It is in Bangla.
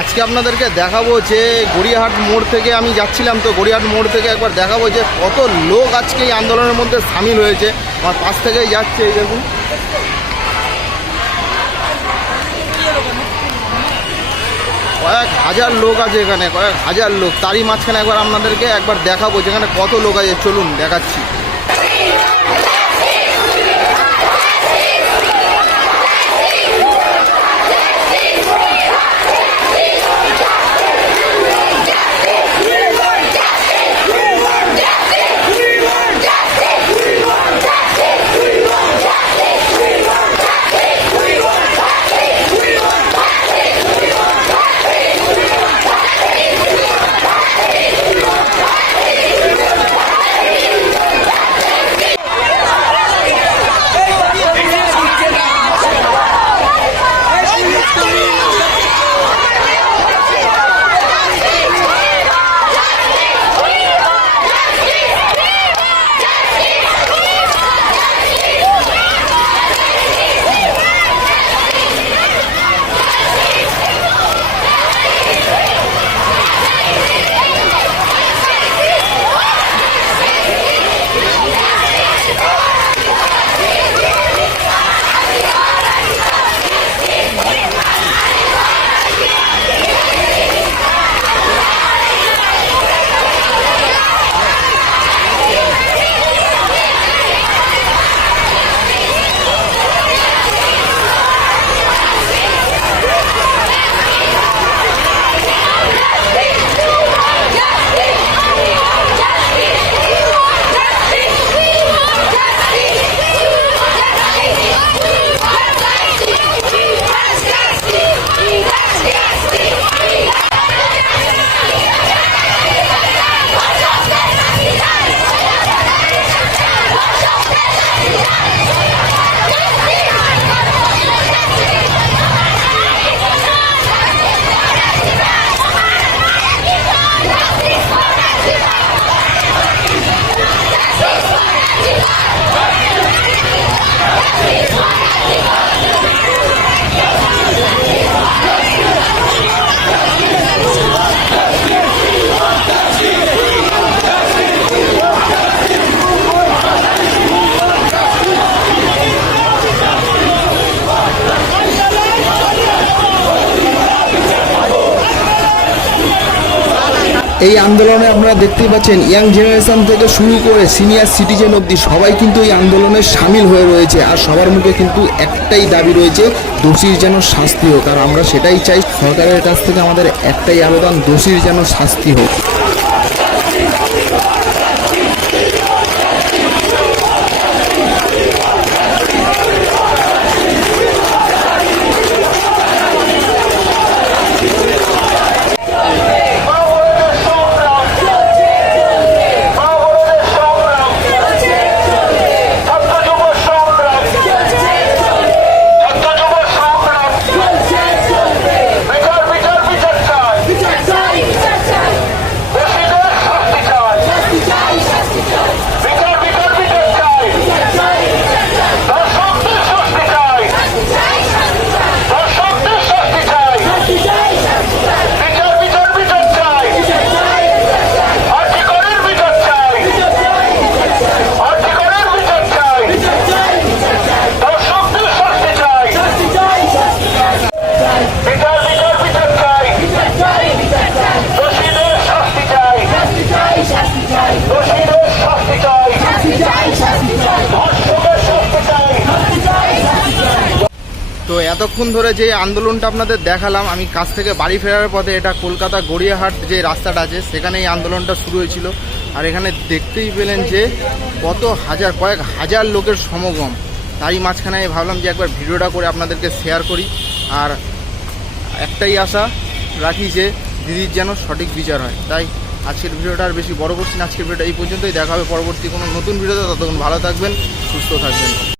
আজকে আপনাদেরকে দেখাবো যে গড়িয়াহাট মোড় থেকে আমি যাচ্ছিলাম তো গড়িয়াহাট মোড় থেকে একবার দেখাবো যে কত লোক আজকে এই আন্দোলনের মধ্যে সামিল হয়েছে। আমার পাশ থেকেই যাচ্ছে এই দেখুন। কয়েক হাজার লোক আছে এখানে, কয়েক হাজার লোক। তারই মাঝখানে একবার আপনাদেরকে একবার দেখাবো যেখানে কত লোক আছে। চলুন দেখাচ্ছি। এই আন্দোলনে আপনারা দেখতেই পাচ্ছেন ইয়াং জেনারেশন থেকে শুরু করে সিনিয়র সিটিজেন অবধি সবাই কিন্তু এই আন্দোলনে সামিল হয়ে রয়েছে। আর সবার মুখে কিন্তু একটাই দাবি রয়েছে, দোষীর যেন শাস্তি হোক। আর আমরা সেটাই চাই সরকারের কাছ থেকে আমাদের একটাই আবেদন, দোষীর যেন শাস্তি হোক। তো এতক্ষণ ধরে যে আন্দোলনটা আপনাদের দেখালাম, আমি কাছ থেকে বাড়ি ফেরার পথে এটা কলকাতা গড়িয়াহাট যে রাস্তাটা আছে সেখানে এই আন্দোলনটা শুরু হয়েছিল। আর এখানে দেখতেই পেলেন যে কত হাজার, কয়েক হাজার লোকের সমাগম। তারই মাঝখানে আমি ভাবলাম যে একবার ভিডিওটা করে আপনাদেরকে শেয়ার করি। আর একটাই আশা রাখি যে দিদির যেন সঠিক বিচার হয়। তাই আজকের ভিডিওটা আর বেশি বড় করছি না। আজকের ভিডিওটা এই পর্যন্তই। দেখা হবে পরবর্তী কোনো নতুন ভিডিওতে। ততক্ষণ ভালো থাকবেন, সুস্থ থাকবেন।